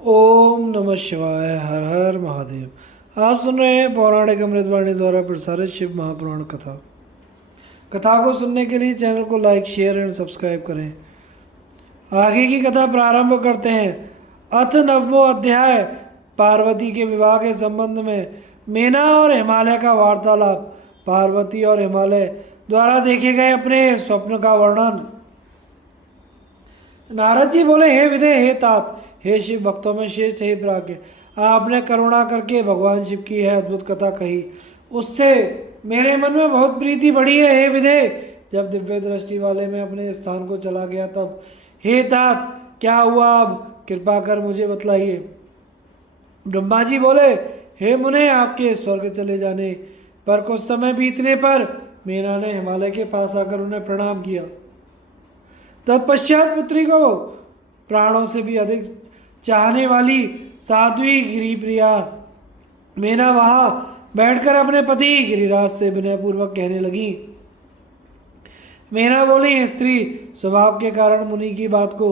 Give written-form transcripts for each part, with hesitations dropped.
ओम नमः शिवाय। हर हर महादेव। आप सुन रहे हैं पौराणिक अमृतवाणी द्वारा प्रसारित शिव महापुराण कथा। कथा को सुनने के लिए चैनल को लाइक शेयर एंड सब्सक्राइब करें। आगे की कथा प्रारंभ करते हैं। अथ नवमो अध्याय। पार्वती के विवाह के संबंध में मेना और हिमालय का वार्तालाप। पार्वती और हिमालय द्वारा देखे गए अपने स्वप्न का वर्णन। नारद जी बोले, हे विदे, हे तात, हे शिव भक्तों में श्रेष्ठ, हे प्राज्ञ, आपने करुणा करके भगवान शिव की यह अद्भुत कथा कही, उससे मेरे मन में बहुत प्रीति बढ़ी है। हे विदे, जब दिव्य दृष्टि वाले मैं अपने स्थान को चला गया तब हे तात क्या हुआ, अब कृपा कर मुझे बतलाइए। ब्रह्मा जी बोले, हे मुने, आपके स्वर्ग चले जाने पर कुछ समय बीतने पर मीना ने हिमालय के पास आकर उन्हें प्रणाम किया। तत्पश्चात पुत्री को प्राणों से भी अधिक चाहने वाली साध्वी गिरिप्रिया मीना वहां बैठकर अपने पति गिरिराज से विनयपूर्वक कहने लगी। मीना बोली, स्त्री स्वभाव के कारण मुनि की बात को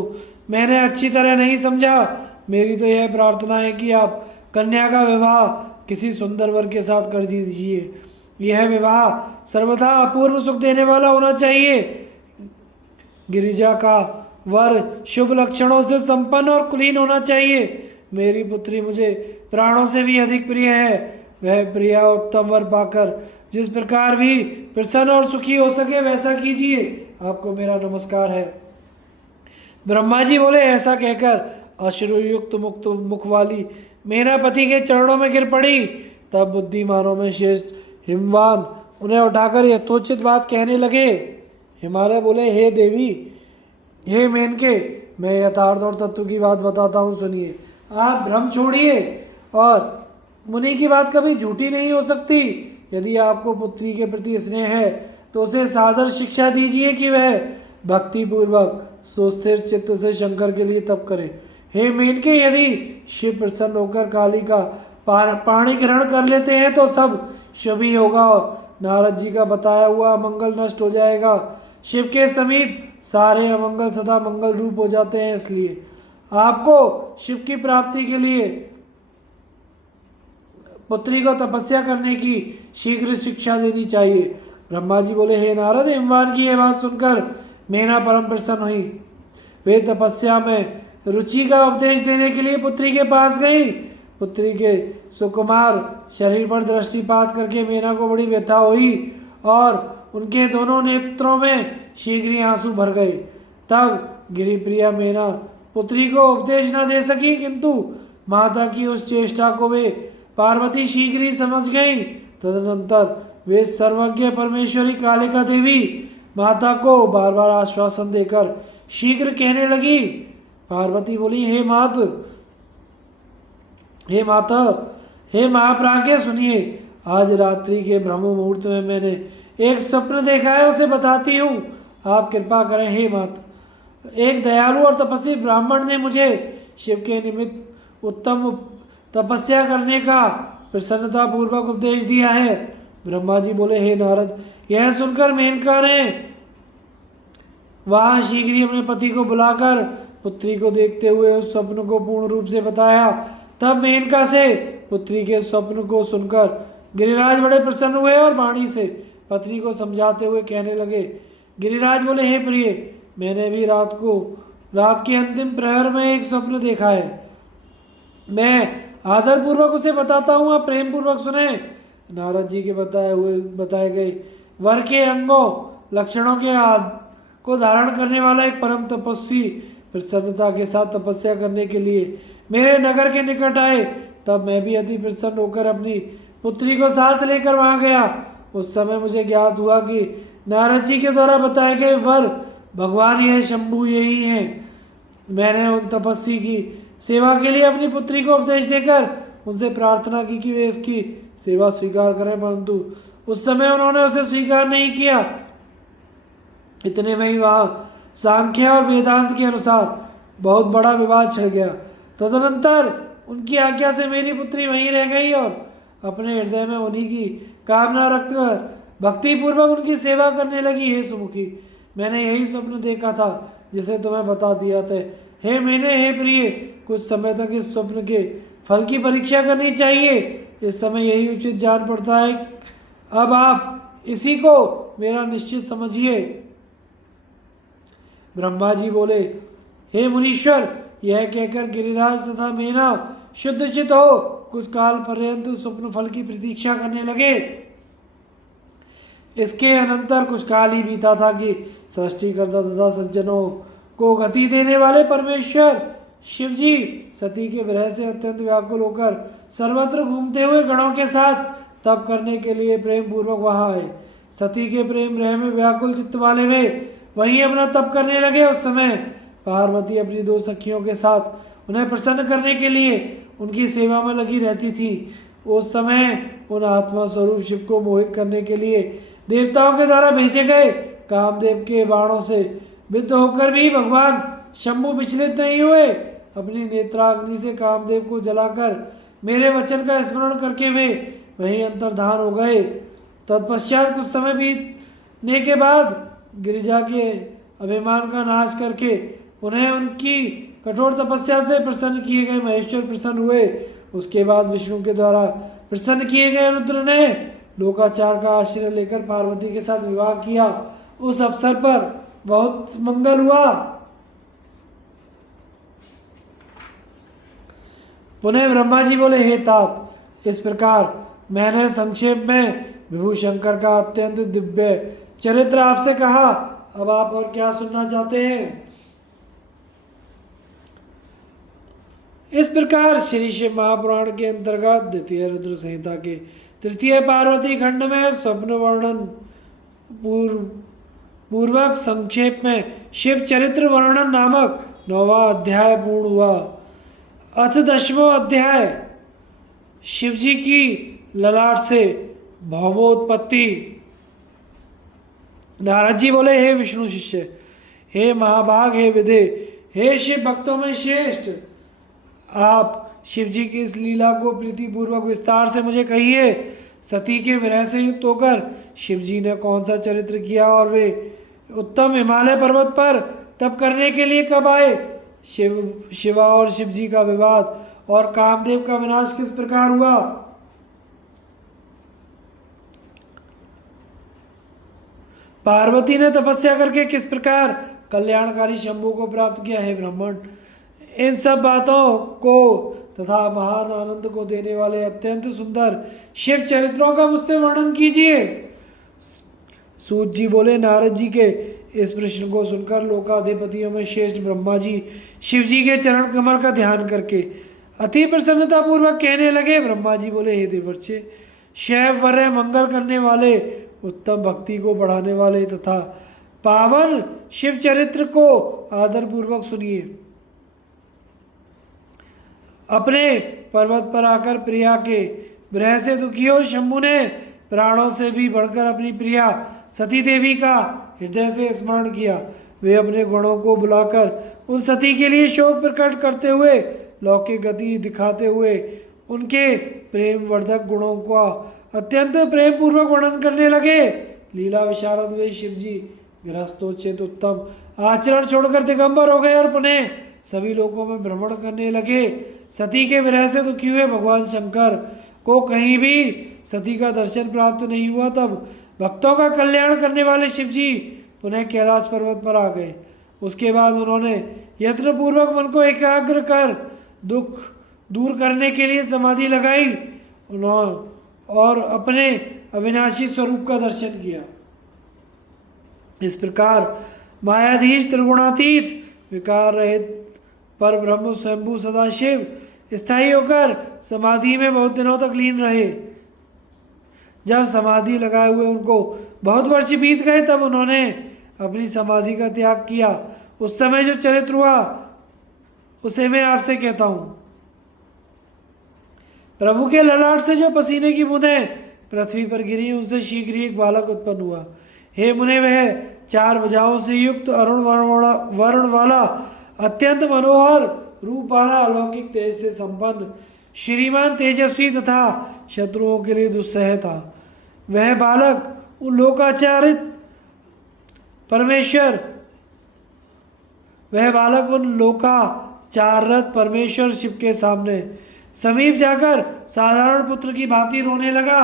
मैंने अच्छी तरह नहीं समझा। मेरी तो यह प्रार्थना है कि आप कन्या का विवाह किसी सुंदर वर के साथ कर दीजिए। यह विवाह सर्वथा अपूर्व सुख देने वाला होना चाहिए। गिरिजा का वर शुभ लक्षणों से संपन्न और कुलीन होना चाहिए। मेरी पुत्री मुझे प्राणों से भी अधिक प्रिय है। वह प्रिया उत्तम वर पाकर जिस प्रकार भी प्रसन्न और सुखी हो सके वैसा कीजिए। आपको मेरा नमस्कार है। ब्रह्मा जी बोले, ऐसा कहकर अश्रुयुक्त मुक्त मुख वाली मेरा पति के चरणों में गिर पड़ी। तब बुद्धिमानों में श्रेष्ठ हिमवान उन्हें उठाकर यथोचित बात कहने लगे। हिमालय बोले, हे देवी, हे मेनके, मैं यथार्थ और तत्व की बात बताता हूँ, सुनिए। आप भ्रम छोड़िए और मुनि की बात कभी झूठी नहीं हो सकती। यदि आपको पुत्री के प्रति स्नेह है तो उसे सादर शिक्षा दीजिए कि वह भक्ति पूर्वक सुस्थिर चित्त से शंकर के लिए तप करे। हे मेनके, यदि शिव प्रसन्न होकर काली का पाणी ग्रहण कर लेते हैं तो सब शुभ ही होगा और नारद जी का बताया हुआ मंगल नष्ट हो जाएगा। शिव के समीप सारे अमंगल सदा मंगल रूप हो जाते हैं। इसलिए आपको शिव की प्राप्ति के लिए पुत्री को तपस्या करने की शीघ्र शिक्षा देनी चाहिए। ब्रह्मा जी बोले, हे नारद, हिमवान की यह बात सुनकर मेना परम प्रसन्न हुई। वे तपस्या में रुचि का उपदेश देने के लिए पुत्री के पास गई। पुत्री के सुकुमार शरीर पर दृष्टिपात करके मेना को बड़ी व्यथा हुई और उनके दोनों नेत्रों में शीघ्र ही आंसू भर गए। तब गिरिप्रिया मेना पुत्री को उपदेश न दे सकी, किंतु माता की उस चेष्टा को वे पार्वती शीघ्र ही समझ गई। तदनंतर वे सर्वज्ञ परमेश्वरी कालिका देवी माता को बार बार आश्वासन देकर शीघ्र कहने लगी। पार्वती बोली, हे महाप्राज्ञ, सुनिए। आज रात्रि के ब्रह्म मुहूर्त में मैंने एक स्वप्न देखा है, उसे बताती हूँ। आप कृपा करें। हे मात, एक दयालु और तपस्वी ब्राह्मण ने मुझे शिव के निमित्त उत्तम तपस्या करने का प्रसन्नता पूर्वक उपदेश दिया है। ब्रह्मा जी बोले, हे नारद, यह सुनकर मेनका ने वहां शीघ्र ही अपने पति को बुलाकर पुत्री को देखते हुए उस स्वप्न को पूर्ण रूप से बताया। तब मेनका से पुत्री के स्वप्न को सुनकर गिरिराज बड़े प्रसन्न हुए और वाणी से पत्नी को समझाते हुए कहने लगे। गिरिराज बोले, हे प्रिय, मैंने भी रात के अंतिम प्रहर में एक स्वप्न देखा है। मैं आदरपूर्वक उसे बताता हूँ, आप प्रेम पूर्वक सुने। नारद जी के बताए गए वर के अंगों लक्षणों के को धारण करने वाला एक परम तपस्वी प्रसन्नता के साथ तपस्या करने के लिए मेरे नगर के निकट आए। तब मैं भी अति प्रसन्न होकर अपनी पुत्री को साथ लेकर वहां गया। उस समय मुझे ज्ञात हुआ कि नारद जी के द्वारा बताए गए वर भगवान यह शंभु यही हैं। मैंने उन तपस्वी की सेवा के लिए अपनी पुत्री को उपदेश देकर उनसे प्रार्थना की कि वे इसकी सेवा स्वीकार करें, परंतु उस समय उन्होंने उसे स्वीकार नहीं किया। इतने में ही वहाँ सांख्य और वेदांत के अनुसार बहुत बड़ा विवाद छिड़ गया। तदनंतर उनकी आज्ञा से मेरी पुत्री वहीं रह गई और अपने हृदय में उन्हीं की कामना रखकर भक्ति पूर्वक उनकी सेवा करने लगी। हे सुमुखी, मैंने यही स्वप्न देखा था जिसे तुम्हें बता दिया था। हे मैंने, हे प्रिय, कुछ समय तक इस स्वप्न के फल की परीक्षा करनी चाहिए। इस समय यही उचित जान पड़ता है। अब आप इसी को मेरा निश्चित समझिए। ब्रह्मा जी बोले, हे मुनीश्वर, यह कहकर गिरिराज तथा मेना शुद्ध चित्त हो कुछ काल पर्यंत स्वप्न फल की प्रतीक्षा करने लगे। इसके अनंतर कुछ काल ही बीता था कि सृष्टिकर्ता तथा सज्जनों को गति देने वाले परमेश्वर शिव जी सती के विरह से अत्यंत व्याकुल होकर सर्वत्र घूमते हुए गणों के साथ तप करने के लिए प्रेम पूर्वक वहां आए। सती के प्रेम रह में व्याकुल चित्त वाले वे वहीं अपना तप करने लगे। उस समय पार्वती अपनी दो सखियों के साथ उन्हें प्रसन्न करने के लिए उनकी सेवा में लगी रहती थी। उस समय उन आत्मा स्वरूप शिव को मोहित करने के लिए देवताओं के द्वारा भेजे गए कामदेव के बाणों से विद्ध होकर भी भगवान शंभु विचलित नहीं हुए। अपनी नेत्राग्नि से कामदेव को जलाकर मेरे वचन का स्मरण करके वे वहीं अंतर्धान हो गए। तत्पश्चात कुछ समय बीतने के बाद गिरिजा के अभिमान का नाश करके उन्हें उनकी कठोर तपस्या से प्रसन्न किए गए महेश्वर प्रसन्न हुए। उसके बाद विष्णु के द्वारा प्रसन्न किए गए रुद्र ने लोकाचार का आश्रय लेकर पार्वती के साथ विवाह किया। उस अवसर पर बहुत मंगल हुआ। पुनः ब्रह्मा जी बोले, हे तात, इस प्रकार मैंने संक्षेप में विभू शंकर का अत्यंत दिव्य चरित्र आपसे कहा। अब आप और क्या सुनना चाहते हैं? इस प्रकार श्री शिव महापुराण के अंतर्गत द्वितीय रुद्र संहिता के तृतीय पार्वती खंड में स्वप्न वर्णन पूर्वक संक्षेप में शिव चरित्र वर्णन नामक 9वां अध्याय पूर्ण हुआ। अथ 10वां अध्याय शिवजी की ललाट से भौमोत्पत्ति। नारद जी बोले, हे विष्णु शिष्य, हे महाभाग, हे विधे, हे शिव भक्तों में श्रेष्ठ, आप शिव जी की इस लीला को प्रीतिपूर्वक विस्तार से मुझे कहिए। सती के विरह से युक्त होकर शिव जी ने कौन सा चरित्र किया और वे उत्तम हिमालय पर्वत पर तप करने के लिए कब आए? शिवा और शिव जी का विवाद और कामदेव का विनाश किस प्रकार हुआ? पार्वती ने तपस्या करके किस प्रकार कल्याणकारी शंभु को प्राप्त किया? है ब्राह्मण, इन सब बातों को तथा महान आनंद को देने वाले अत्यंत सुंदर शिव चरित्रों का मुझसे वर्णन कीजिए। सूत जी बोले, नारद जी के इस प्रश्न को सुनकर लोकाधिपतियों में श्रेष्ठ ब्रह्मा जी शिव जी के चरण कमल का ध्यान करके अति प्रसन्नता पूर्वक कहने लगे। ब्रह्मा जी बोले, हे देवर्षि, शैव वर्य मंगल करने वाले, उत्तम भक्ति को बढ़ाने वाले तथा पावन शिव चरित्र को आदर पूर्वक सुनिए। अपने पर्वत पर आकर प्रिया के विरह से दुखी हो शंभु ने प्राणों से भी बढ़कर अपनी प्रिया सती देवी का हृदय से स्मरण किया। वे अपने गुणों को बुलाकर उन सती के लिए शोक प्रकट करते हुए लौकिक गति दिखाते हुए उनके प्रेम वर्धक गुणों का अत्यंत प्रेम पूर्वक वर्णन करने लगे। लीला विशारद वे शिव जी गृहस्थोचित उत्तम आचरण छोड़कर दिगंबर हो गए और पुनः सभी लोगों में भ्रमण करने लगे। सती के विरह से दुखी हुए भगवान शंकर को कहीं भी सती का दर्शन प्राप्त नहीं हुआ। तब भक्तों का कल्याण करने वाले शिव जी पुनः कैलाश पर्वत पर आ गए। उसके बाद उन्होंने यत्नपूर्वक मन को एकाग्र कर दुख दूर करने के लिए समाधि लगाई और अपने अविनाशी स्वरूप का दर्शन किया। इस प्रकार मायाधीश त्रिगुणातीत विकार रहित पर ब्रह्म स्वयंभू सदाशिव स्थायी होकर समाधि में बहुत दिनों तक लीन रहे। जब समाधि लगाए हुए उनको बहुत वर्ष बीत गए तब उन्होंने अपनी समाधि का त्याग किया। उस समय जो चरित्र हुआ उसे मैं आपसे कहता हूँ। प्रभु के ललाट से जो पसीने की बूंदें पृथ्वी पर गिरी उनसे शीघ्र ही एक बालक उत्पन्न हुआ। हे मुने, वह 4 भुजाओं से युक्त अरुण वर्ण वाला अत्यंत मनोहर रूप वाला अलौकिक तेज से संपन्न श्रीमान तेजस्वी तथा शत्रुओं के लिए दुस्सह था। वह बालक उन लोकाचारित चार रथ परमेश्वर शिव के सामने समीप जाकर साधारण पुत्र की भांति रोने लगा।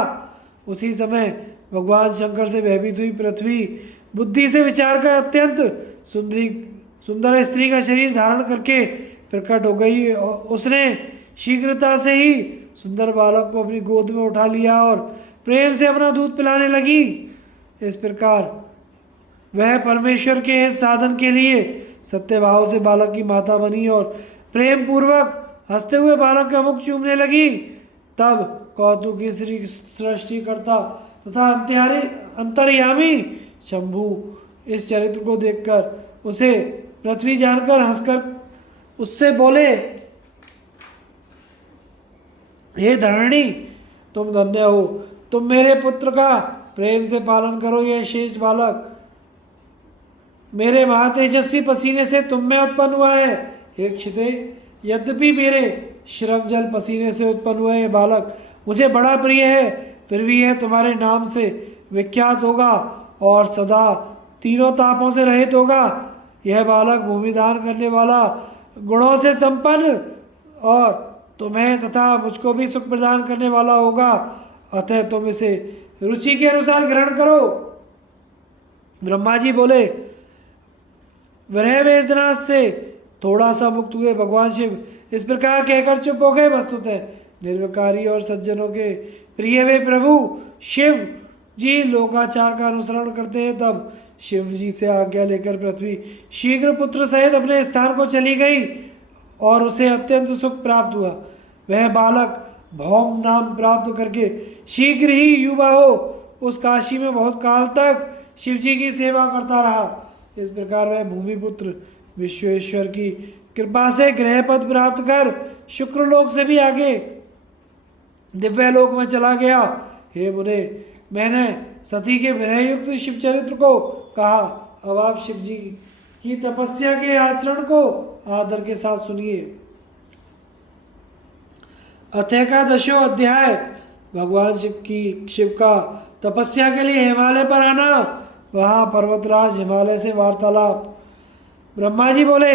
उसी समय भगवान शंकर से भयभीत हुई पृथ्वी बुद्धि से विचार कर अत्यंत सुंदर स्त्री का शरीर धारण करके प्रकट हो गई। उसने शीघ्रता से ही सुंदर बालक को अपनी गोद में उठा लिया और प्रेम से अपना दूध पिलाने लगी। इस प्रकार वह परमेश्वर के साधन के लिए सत्य भाव से बालक की माता बनी और प्रेम पूर्वक हंसते हुए बालक का मुख चूमने लगी। तब कौतुकी श्री सृष्टिकर्ता तथा अंतर्यामी शंभु इस चरित्र को देखकर उसे पृथ्वी जानकर हंसकर उससे बोले, हे धरणी, तुम धन्य हो, तुम मेरे पुत्र का प्रेम से पालन करो। यह श्रेष्ठ बालक मेरे महातेजस्वी पसीने से तुम में उत्पन्न हुआ है। हे क्षिते, यद्यपि मेरे श्रम जल पसीने से उत्पन्न हुआ यह बालक मुझे बड़ा प्रिय है, फिर भी यह तुम्हारे नाम से विख्यात होगा और सदा तीनों तापों से रहित होगा। यह बालक भूमिदान करने वाला, गुणों से संपन्न और तुम्हें तथा मुझको भी सुख प्रदान करने वाला होगा। अतः तुम इसे रुचि के अनुसार ग्रहण करो। ब्रह्मा जी बोले, विरह वेदना से थोड़ा सा मुक्त हुए भगवान शिव इस प्रकार कहकर चुप हो गए। वस्तुतः निर्विकारी और सज्जनों के प्रिय वे प्रभु शिव जी लोकाचार का अनुसरण करते हैं। तब शिव जी से आज्ञा लेकर पृथ्वी शीघ्र पुत्र सहित अपने स्थान को चली गई और उसे अत्यंत सुख प्राप्त हुआ। वह बालक भौम नाम प्राप्त करके शीघ्र ही युवा हो उस काशी में बहुत काल तक शिव जी की सेवा करता रहा। इस प्रकार वह भूमिपुत्र विश्वेश्वर की कृपा से ग्रह पद प्राप्त कर शुक्रलोक से भी आगे दिव्यलोक में चला गया। हे मुने, मैंने सती के विरहयुक्त शिव चरित्र को कहा। अब आप शिव जी की तपस्या के आचरण को आदर के साथ सुनिए। अथेकादशो अध्याय, भगवान शिव का तपस्या के लिए हिमालय पर आना, वहाँ पर्वतराज हिमालय से वार्तालाप। ब्रह्मा जी बोले,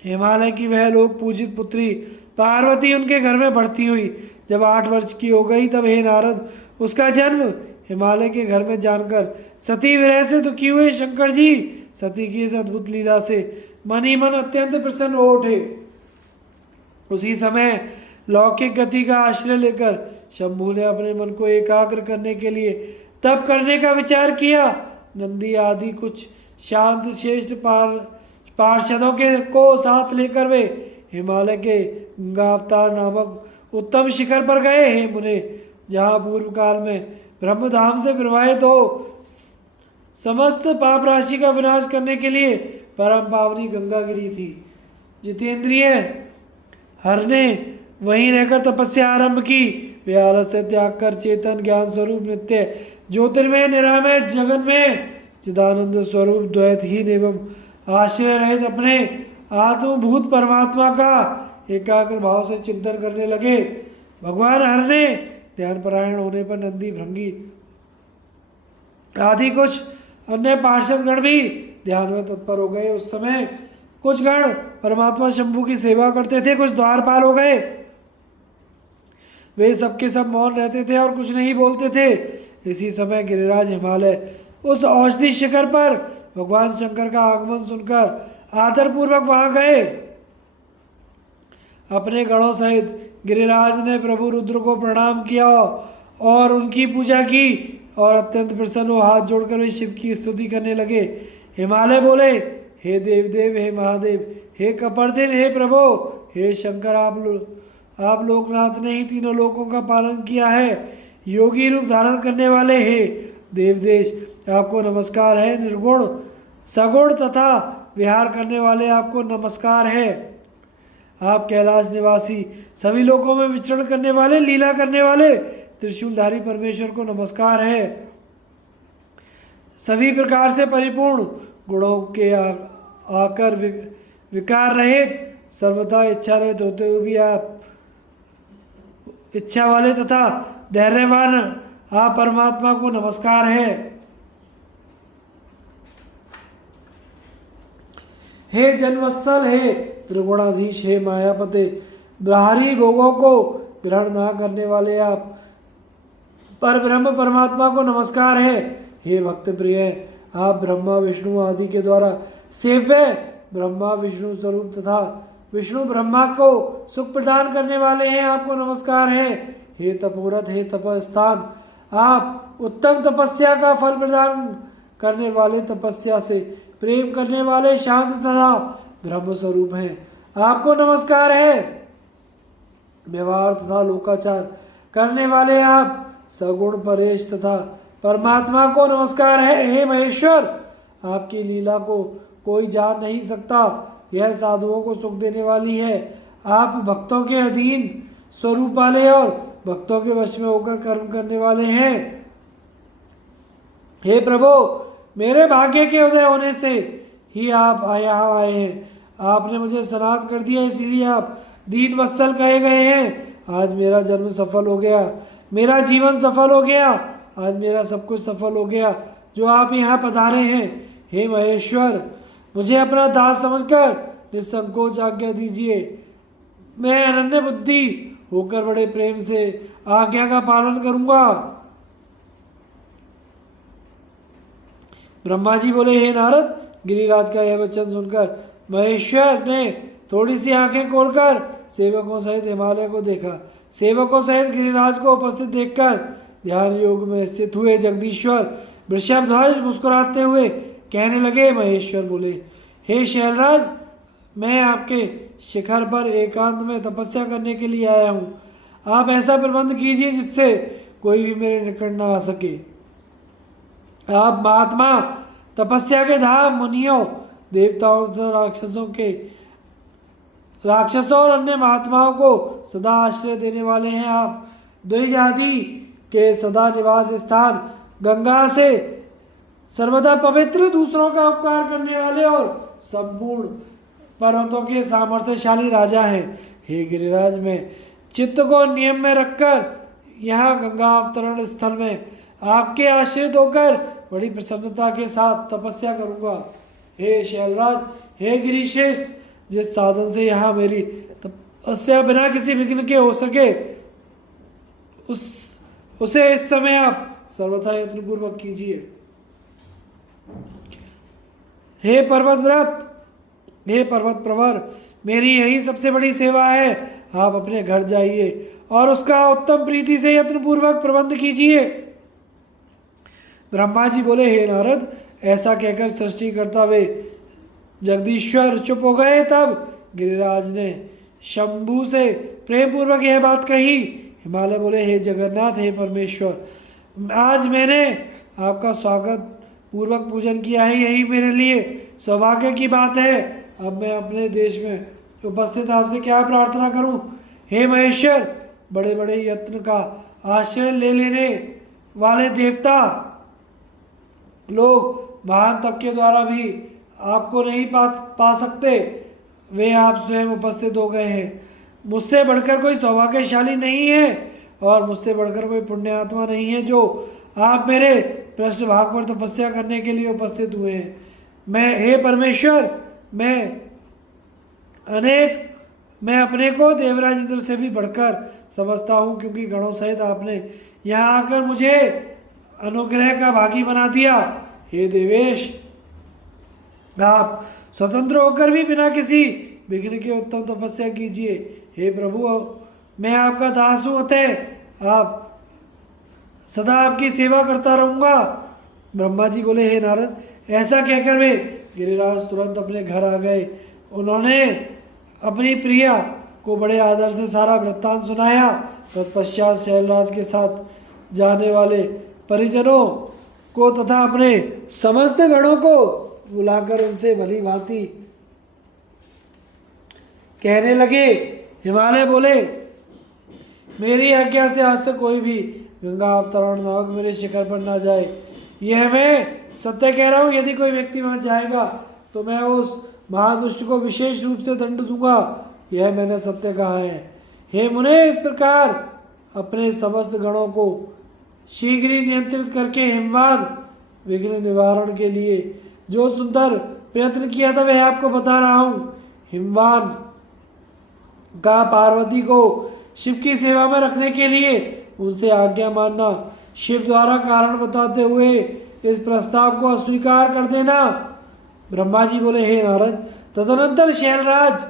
हिमालय की वह लोक पूजित पुत्री पार्वती उनके घर में बढ़ती हुई जब 8 वर्ष की हो गई, तब हे नारद, उसका जन्म हिमालय के घर में जानकर सती विरह से दुखी हुए शंकर जी सती की इस अद्भुत लीला से मन ही मन अत्यंत प्रसन्न हो उठे। उसी समय लौकिक गति का आश्रय लेकर शंभु ने अपने मन को एकाग्र करने के लिए तप करने का विचार किया। नंदी आदि कुछ शांत श्रेष्ठ पार्षदों के को साथ लेकर वे हिमालय के गंगावतार नामक उत्तम शिखर पर गए। हे मुने, जहाँ पूर्व काल में ब्रह्मधाम से प्रवाहित हो समस्त पाप राशि का विनाश करने के लिए परम पावनी गंगा गिरी थी। जितेंद्रिय हर ने वहीं रहकर तपस्या आरंभ की। वे आलस से त्याग कर चेतन ज्ञान स्वरूप नित्य ज्योतिर्मय निरामय जगन में चिदानंद स्वरूप द्वैतहीन एवं आश्रय रहित अपने आत्मभूत परमात्मा का एकाग्र भाव से चिंतन करने लगे। भगवान हर ने ध्यान परायण होने पर नंदी, भृंगी आदि कुछ अन्य पार्षद गण भी ध्यान में तत्पर हो गए। उस समय कुछ गण परमात्मा शंभु की सेवा करते थे, कुछ द्वारपाल हो गए। वे सबके सब मौन रहते थे और कुछ नहीं बोलते थे। इसी समय गिरिराज हिमालय उस औषधि शिखर पर भगवान शंकर का आगमन सुनकर आदरपूर्वक वहां गए। अपने गणों सहित गिरिराज ने प्रभु रुद्र को प्रणाम किया और उनकी पूजा की और अत्यंत प्रसन्न हो हाथ जोड़कर वे शिव की स्तुति करने लगे। हिमालय बोले, हे देवदेव, हे महादेव, हे कपर्दिन, हे प्रभु, हे शंकर, आप लोकनाथ ने ही तीनों लोकों का पालन किया है। योगी रूप धारण करने वाले हे देवदेश, आपको नमस्कार है। निर्गुण सगुण तथा विहार करने वाले आपको नमस्कार है। आप कैलाश निवासी सभी लोकों में विचरण करने वाले लीला करने वाले त्रिशूलधारी परमेश्वर को नमस्कार है। सभी प्रकार से परिपूर्ण गुणों के आकर विकार रहित सर्वथा इच्छा रहित होते हुए भी आप इच्छा वाले तथा धैर्यवान आप परमात्मा को नमस्कार है। हे जन्मस्थल, हे त्रिगुणाधीश, हे मायापते, बाहरी भोगों को ग्रहण ना करने वाले आप पर ब्रह्म परमात्मा को नमस्कार है। हे भक्त प्रिय, आप ब्रह्मा विष्णु आदि के द्वारा सेव्य ब्रह्मा विष्णु स्वरूप तथा विष्णु ब्रह्मा को सुख प्रदान करने वाले हैं, आपको नमस्कार है। हे तपोरथ, हे तपस्थान, आप उत्तम तपस्या का फल प्रदान करने वाले, तपस्या से प्रेम करने वाले शांत तथा ब्रह्म स्वरूप हैं, आपको नमस्कार है। व्यवहार तथा लोकाचार करने वाले आप सगुण परेश तथा परमात्मा को नमस्कार है। हे महेश्वर, आपकी लीला को कोई जान नहीं सकता, यह साधुओं को सुख देने वाली है। आप भक्तों के अधीन स्वरूप वाले और भक्तों के वश में होकर कर्म करने वाले हैं। हे प्रभु, मेरे भाग्य के उदय होने से ही आप यहाँ आए हैं। आपने मुझे सनात कर दिया, इसीलिए आप दीन वत्सल कहे गए हैं। आज मेरा जन्म सफल हो गया, मेरा जीवन सफल हो गया, आज मेरा सब कुछ सफल हो गया जो आप यहाँ पधारे हैं। हे महेश्वर, मुझे अपना दास समझकर निसंकोच आज्ञा दीजिए। मैं अनन्य बुद्धि होकर बड़े प्रेम से आज्ञा का पालन करूंगा। ब्रह्मा जी बोले, हे नारद, गिरिराज का यह वचन सुनकर महेश्वर ने थोड़ी सी आंखें खोलकर सेवकों सहित हिमालय को देखा। सेवकों सहित गिरिराज को उपस्थित देखकर ध्यान योग में स्थित हुए जगदीश्वर वृषभध्वज मुस्कुराते हुए कहने लगे। महेश्वर बोले, हे शैलराज, मैं आपके शिखर पर एकांत में तपस्या करने के लिए आया हूँ। आप ऐसा प्रबंध कीजिए जिससे कोई भी मेरे निकट न आ सके। आप महात्मा, तपस्या के धाम, मुनियों, देवताओं तथा राक्षसों और अन्य महात्माओं को सदा आश्रय देने वाले हैं। आप द्विज आदि के सदा निवास स्थान गंगा से सर्वदा पवित्र, दूसरों का उपकार करने वाले और संपूर्ण पर्वतों के सामर्थ्यशाली राजा हैं। हे गिरिराज, मैं चित्त को नियम में रखकर यहाँ गंगा अवतरण स्थल में आपके आश्रित होकर बड़ी प्रसन्नता के साथ तपस्या करूँगा। हे शैलराज, हे गिरिश्रेष्ठ, जिस साधन से यहाँ मेरी तपस्या बिना किसी विघ्न के हो सके उसे इस समय आप सर्वथा यत्नपूर्वक कीजिए। हे पर्वत व्रत, हे पर्वत प्रवर, मेरी यही सबसे बड़ी सेवा है। आप अपने घर जाइए और उसका उत्तम प्रीति से यत्नपूर्वक प्रबंध कीजिए। ब्रह्मा जी बोले, हे नारद, ऐसा कहकर सृष्टि करता वे जगदीश्वर चुप हो गए। तब गिरिराज ने शंभु से प्रेम पूर्वक यह बात कही। हिमालय बोले, हे जगन्नाथ, हे परमेश्वर, आज मैंने आपका स्वागत पूर्वक पूजन किया है, यही मेरे लिए सौभाग्य की बात है। अब मैं अपने देश में उपस्थित आपसे क्या प्रार्थना करूं? हे महेश्वर, बड़े बड़े यत्न का आश्रय ले लेने वाले देवता लोग महान तप के द्वारा भी आपको नहीं पा सकते, वे आप स्वयं उपस्थित हो गए हैं। मुझसे बढ़कर कोई सौभाग्यशाली नहीं है और मुझसे बढ़कर कोई पुण्यात्मा नहीं है जो आप मेरे पृष्ठभाग पर तपस्या करने के लिए उपस्थित हुए हैं। हे परमेश्वर, मैं अपने को देवराज इंद्र से भी बढ़कर समझता हूँ, क्योंकि गणों सहित आपने यहाँ आकर मुझे अनुग्रह का भागी बना दिया। हे देवेश, आप स्वतंत्र होकर भी बिना किसी विघ्न के उत्तम तपस्या कीजिए। हे प्रभु, मैं आपका दास हूँ, अतः आप सदा आपकी सेवा करता रहूँगा। ब्रह्मा जी बोले, हे नारद, ऐसा कहकर वे गिरिराज तुरंत अपने घर आ गए। उन्होंने अपनी प्रिया को बड़े आदर से सारा वृत्तांत सुनाया। तत्पश्चात शैलराज के साथ जाने वाले परिजनों को तथा अपने समस्त गणों को बुलाकर उनसे भली भांति कहने लगे। हिमालय बोले, मेरी आज्ञा से आज से कोई भी गंगा अवतरण नामक मेरे शिखर पर ना जाए। यह मैं सत्य कह रहा हूँ। यदि कोई व्यक्ति वहाँ जाएगा तो मैं उस महादुष्ट को विशेष रूप से दंड दूंगा, यह मैंने सत्य कहा है। हे मुने, इस प्रकार अपने समस्त गणों को शीघ्र ही नियंत्रित करके हिमवान विघ्न निवारण के लिए जो सुंदर प्रयत्न किया था वह आपको बता रहा हूँ। हिमवान का पार्वती को शिव की सेवा में रखने के लिए उनसे आज्ञा मानना। शिव द्वारा कारण बताते हुए इस प्रस्ताव को अस्वीकार कर देना। ब्रह्मा जी बोले, हे नारद, तदनंतर शैलराज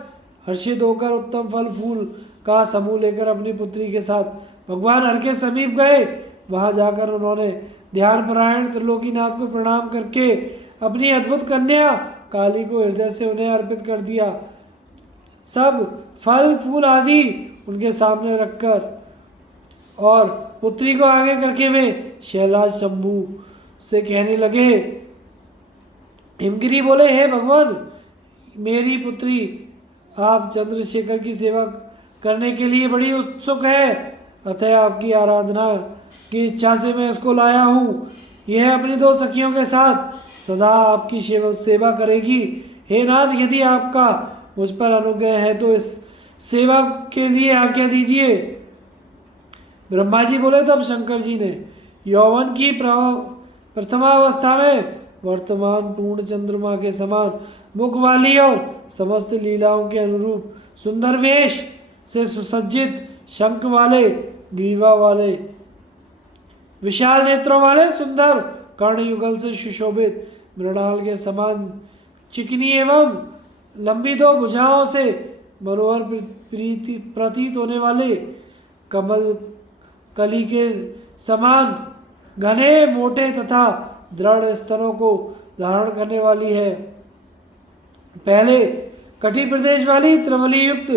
हर्षित होकर उत्तम फल फूल का समूह लेकर अपनी पुत्री के साथ भगवान हर के समीप गए। वहां जाकर उन्होंने ध्यानपरायण त्रिलोकीनाथ को प्रणाम करके अपनी अद्भुत कन्या काली को हृदय से उन्हें अर्पित कर दिया। सब फल फूल आदि उनके सामने रखकर और पुत्री को आगे करके वे शैलराज शंभु से कहने लगे। हिमगिरी बोले, हे भगवान, मेरी पुत्री आप चंद्रशेखर की सेवा करने के लिए बड़ी उत्सुक है, अतः आपकी आराधना की इच्छा से मैं इसको लाया हूँ। यह अपनी दो सखियों के साथ सदा आपकी सेवा करेगी। हे नाथ, यदि आपका मुझ पर अनुग्रह है तो इस सेवा के लिए आज्ञा दीजिए। ब्रह्मा जी बोले, तब शंकर जी ने यौवन की प्रथमावस्था में वर्तमान पूर्ण चंद्रमा के समान मुख वाली और समस्त लीलाओं के अनुरूप सुंदर वेश से सुसज्जित शंख वाले, ग्रीवा वाले, विशाल नेत्रों वाले, सुंदर कर्ण युगल से सुशोभित, मृणाल के समान चिकनी एवं लंबी दो भुजाओं से मनोहर प्रतीत होने वाले, कमल कली के समान घने मोटे तथा दृढ़ स्तनों को धारण करने वाली है। पहले कटी प्रदेश वाली, त्रिवली युक्त,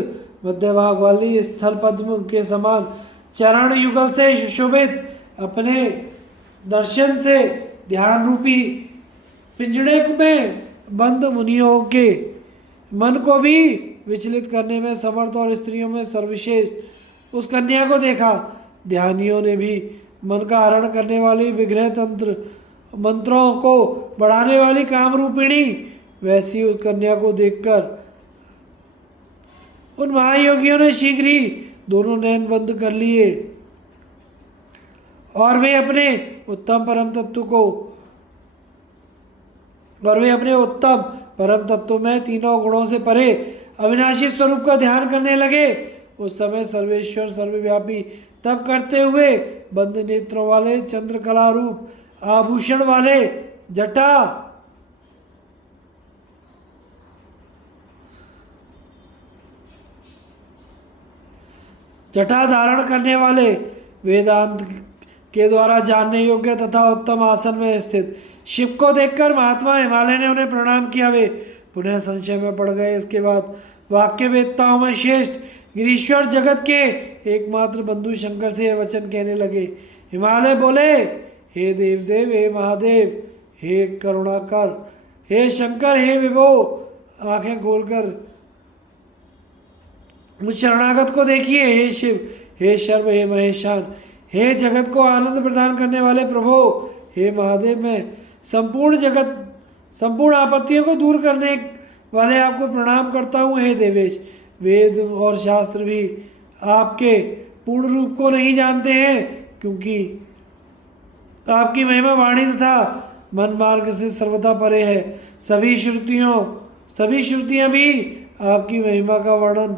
मध्य भाग वाली, स्थल पद्म के समान चरण युगल से सुशोभित, अपने दर्शन से ध्यान रूपी पिंजड़े में बंद मुनियों के मन को भी विचलित करने में समर्थ और स्त्रियों में सर्वविशेष उस कन्या को देखा। ध्यानियों ने भी मन का हरण करने वाली विग्रह तंत्र मंत्रों को बढ़ाने वाली काम रूपिणी वैसी उस कन्या को देखकर उन महायोगियों ने शीघ्र ही दोनों नयन बंद कर लिए और वे अपने उत्तम परम तत्व में तीनों गुणों से परे अविनाशी स्वरूप का ध्यान करने लगे। उस समय सर्वेश्वर सर्वव्यापी तब करते हुए बंद नेत्रों वाले, चंद्रकला रूप आभूषण वाले, जटा धारण करने वाले, वेदांत के द्वारा जानने योग्य तथा उत्तम आसन में स्थित शिव को देखकर महात्मा हिमालय ने उन्हें प्रणाम किया। वे पुनः संशय में पड़ गए। इसके बाद वाक्य वेत्ताओं में श्रेष्ठ गिरीश्वर जगत के एकमात्र बंधु शंकर से यह वचन कहने लगे। हिमालय बोले, हे देवदेव, हे महादेव, हे करुणाकर, हे शंकर, हे विभो, आंखें खोलकर मुझ शरणागत को देखिए। हे शिव, हे शर्व, हे महेशान, हे जगत को आनंद प्रदान करने वाले प्रभो, हे महादेव, मैं संपूर्ण आपत्तियों को दूर करने वाले आपको प्रणाम करता हूँ। हे देवेश, वेद और शास्त्र भी आपके पूर्ण रूप को नहीं जानते हैं, क्योंकि आपकी महिमा वाणी तथा मन मार्ग से सर्वथा परे है। सभी श्रुतियाँ भी आपकी महिमा का वर्णन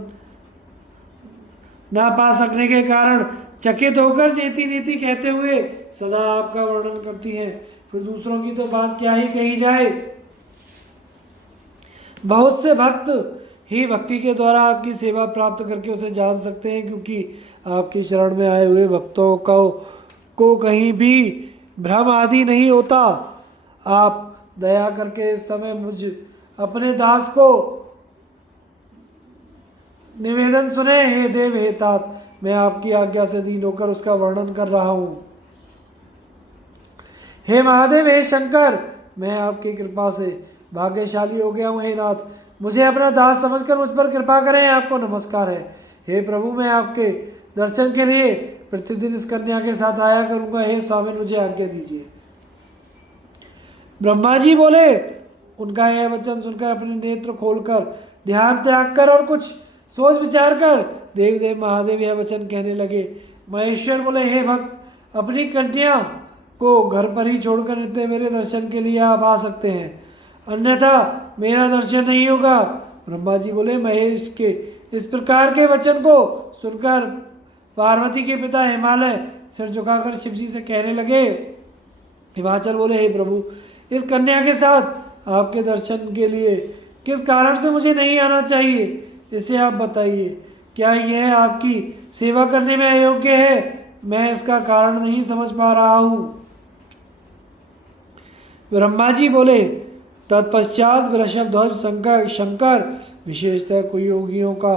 ना पा सकने के कारण चकित होकर नीति नीति कहते हुए सदा आपका वर्णन करती हैं। फिर दूसरों की तो बात क्या ही कही जाए। बहुत से भक्त ही भक्ति के द्वारा आपकी सेवा प्राप्त करके उसे जान सकते हैं, क्योंकि आपकी शरण में आए हुए भक्तों को कहीं भी भ्रम आदि नहीं होता। आप दया करके इस समय मुझ अपने दास को निवेदन सुने। हे देव, हे तात, मैं आपकी आज्ञा से दीन होकर उसका वर्णन कर रहा हूँ। हे महादेव, हे शंकर, मैं आपकी कृपा से भाग्यशाली हो गया हूँ। हे नाथ, मुझे अपना दास समझकर मुझ पर कृपा करें। आपको नमस्कार है। हे प्रभु, मैं आपके दर्शन के लिए प्रतिदिन इस कन्या के साथ आया करूँगा। हे स्वामी, मुझे आज्ञा दीजिए। ब्रह्मा जी बोले, उनका यह वचन सुनकर अपने नेत्र खोलकर ध्यान त्याग कर और कुछ सोच विचार कर देव महादेव यह वचन कहने लगे। महेश्वर बोले, हे भक्त, अपनी कन्या को घर पर ही छोड़कर नित्य मेरे दर्शन के लिए आप आ सकते हैं, अन्यथा मेरा दर्शन नहीं होगा। ब्रह्मा जी बोले, महेश के इस प्रकार के वचन को सुनकर पार्वती के पिता हिमालय सिर झुकाकर शिव जी से कहने लगे। हिमाचल बोले, हे प्रभु, इस कन्या के साथ आपके दर्शन के लिए किस कारण से मुझे नहीं आना चाहिए, इसे आप बताइए। क्या यह आपकी सेवा करने में अयोग्य है? मैं इसका कारण नहीं समझ पा रहा हूं। ब्रह्मा जी बोले, तत्पश्चात वृषभध्वज शंकर विशेषतः कोई योगियों का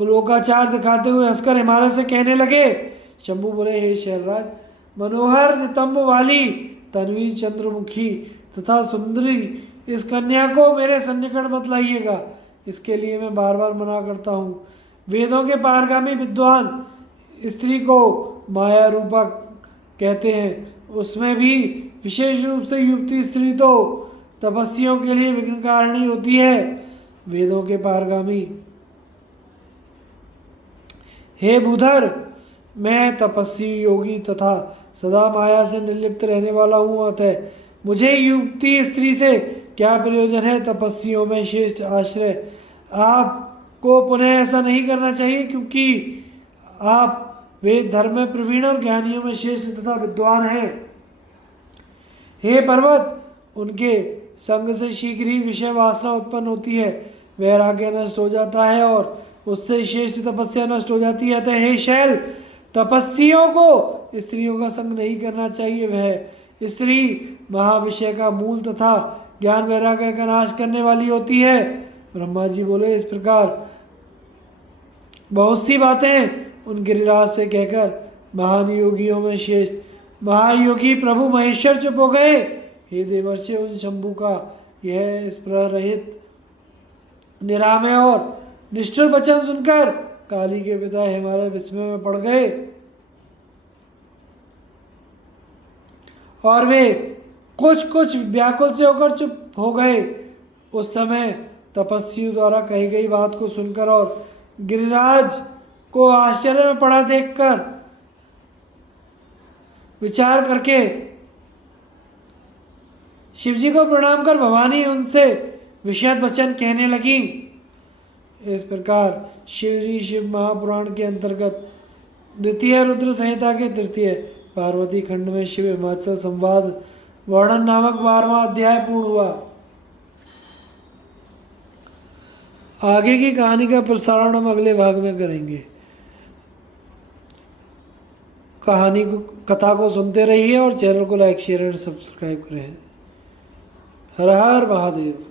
लोकाचार दिखाते हुए हंसकर हिमालय से कहने लगे। शंभु बोले, हे शैलराज, मनोहर नितंब वाली तन्वी चंद्रमुखी तथा सुंदरी इस कन्या को मेरे सन्निकट मत लाइएगा। इसके लिए मैं बार बार मना करता हूँ। वेदों के पारगामी विद्वान स्त्री को माया रूपा कहते हैं, उसमें भी विशेष रूप से युक्ति स्त्री तो तपस्वियों के लिए विघ्नकारिणी होती है। वेदों के पारगामी, हे बुधर, मैं तपस्वी योगी तथा सदा माया से निर्लिप्त रहने वाला हूँ, अतः मुझे युक्ति स्त्री से क्या प्रयोजन है। तपस्वियों में श्रेष्ठ आश्रय आपको पुनः ऐसा नहीं करना चाहिए, क्योंकि आप वेद धर्म में प्रवीण और ज्ञानियों में श्रेष्ठ तथा विद्वान हैं। हे पर्वत, उनके संग से शीघ्र ही विषय वासना उत्पन्न होती है, वैराग्य नष्ट हो जाता है और उससे श्रेष्ठ तपस्या नष्ट हो जाती है। अतः हे शैल, तपस्वियों को स्त्रियों का संग नहीं करना चाहिए। वह स्त्री महाविषय का मूल तथा ज्ञान वैराग्य का नाश करने वाली होती है। ब्रह्मा जी बोले, इस प्रकार बहुत सी बातें उन गिरिराज से कहकर महान योगियों में श्रेष्ठ महायोगी प्रभु महेश्वर चुप हो गए। हे देवर्षि, उन शंभु का यह स्पृह रहित निरामय और निष्ठुर वचन सुनकर काली के पिता हिमालय विस्मय में पड़ गए और वे कुछ व्याकुल से होकर चुप हो गए। उस समय तपस्वियों द्वारा कही गई बात को सुनकर और गिरिराज को आश्चर्य में पड़ा देखकर विचार करके शिवजी को प्रणाम कर भवानी उनसे विशद वचन कहने लगी। इस प्रकार शिव महापुराण के अंतर्गत द्वितीय रुद्र संहिता के तृतीय पार्वती खंड में शिव हिमाचल संवाद वर्णन नामक 12वां अध्याय पूर्ण हुआ। आगे की कहानी का प्रसारण हम अगले भाग में करेंगे। कथा को सुनते रहिए और चैनल को लाइक शेयर और सब्सक्राइब करें। हर हर महादेव।